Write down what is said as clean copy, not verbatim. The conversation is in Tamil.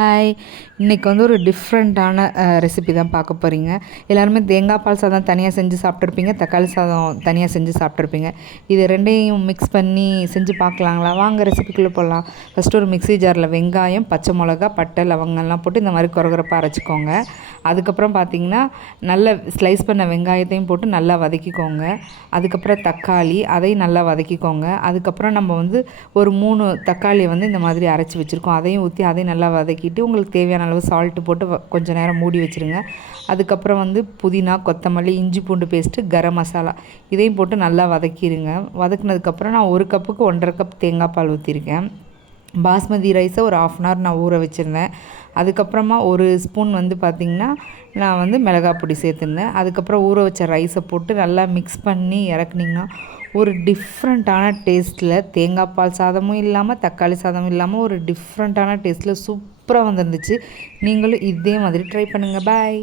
ஹாய், இன்றைக்கி வந்து ஒரு டிஃப்ரெண்ட்டான ரெசிபி தான் பார்க்க போகிறீங்க. எல்லாருமே தேங்காய் பால் சாதம் தனியாக செஞ்சு சாப்பிட்ருப்பீங்க, தக்காளி சாதம் தனியாக செஞ்சு சாப்பிட்ருப்பீங்க. இது ரெண்டையும் மிக்ஸ் பண்ணி செஞ்சு பார்க்கலாங்களா? வாங்க ரெசிபிக்குள்ளே போகலாம். ஃபஸ்ட்டு ஒரு மிக்ஸி ஜாரில் வெங்காயம், பச்சை மிளகா, பட்டை, லவங்கம்லாம் போட்டு இந்த மாதிரி கொரகொரப்பாக அரைச்சிக்கோங்க. அதுக்கப்புறம் பார்த்திங்கன்னா நல்ல ஸ்லைஸ் பண்ண வெங்காயத்தையும் போட்டு நல்லா வதக்கிக்கோங்க. அதுக்கப்புறம் தக்காளி, அதையும் நல்லா வதக்கிக்கோங்க. அதுக்கப்புறம் நம்ம வந்து ஒரு 3 தக்காளியை வந்து இந்த மாதிரி அரைச்சி வச்சுருக்கோம், அதையும் ஊற்றி அதையும் நல்லா வதக்கிட்டு உங்களுக்கு தேவையான அளவு சால்ட்டு போட்டு கொஞ்சம் நேரம் மூடி வச்சுருங்க. அதுக்கப்புறம் வந்து புதினா, கொத்தமல்லி, இஞ்சி பூண்டு பேஸ்ட்டு, கரம் மசாலா இதையும் போட்டு நல்லா வதக்கிடுங்க. வதக்குனதுக்கப்புறம் நான் 1 கப்புக்கு 1.5 கப் தேங்காய் பால் ஊற்றிருக்கேன். பாஸ்மதி ரைஸை ஒரு 1/2 அன் ஹவர் நான் ஊற வச்சுருந்தேன். அதுக்கப்புறமா 1 ஸ்பூன் வந்து பார்த்திங்கன்னா நான் வந்து மிளகாய் பொடி சேர்த்துருந்தேன். அதுக்கப்புறம் ஊற வச்ச ரைஸை போட்டு நல்லா மிக்ஸ் பண்ணி இறக்குனிங்கன்னா ஒரு டிஃப்ரெண்ட்டான டேஸ்ட்டில் தேங்காய் பால் சாதமும் இல்லாமல் தக்காளி சாதமும் இல்லாமல் ஒரு டிஃப்ரெண்ட்டான டேஸ்ட்டில் சூப்பராக வந்துருந்துச்சு. நீங்களும் இதே மாதிரி ட்ரை பண்ணுங்கள். பாய்.